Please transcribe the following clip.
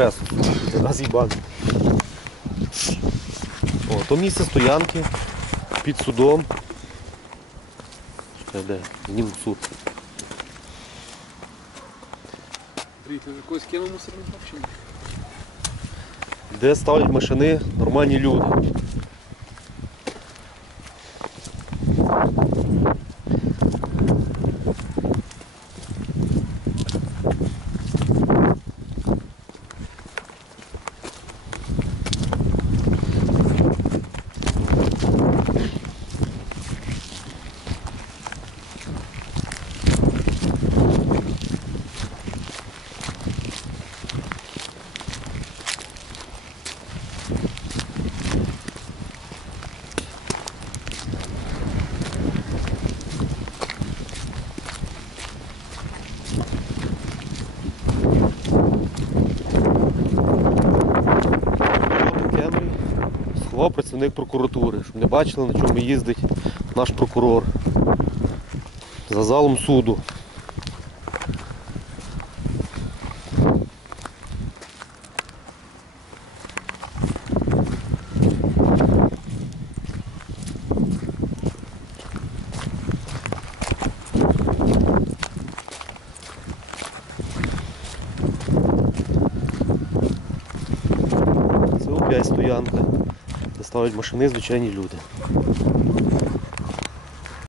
експресу. Зараз. О, то місце стоянки під судом. Чекай, де? Зніму суд. Андрій, ти вже когось кинув мусорний бак чи ні? Де ставлять машини нормальні люди. Сховав працівник прокуратури, щоб не бачили, на чому їздить наш прокурор. За залом суду. Це опять стоянка, ставлять машини звичайні люди.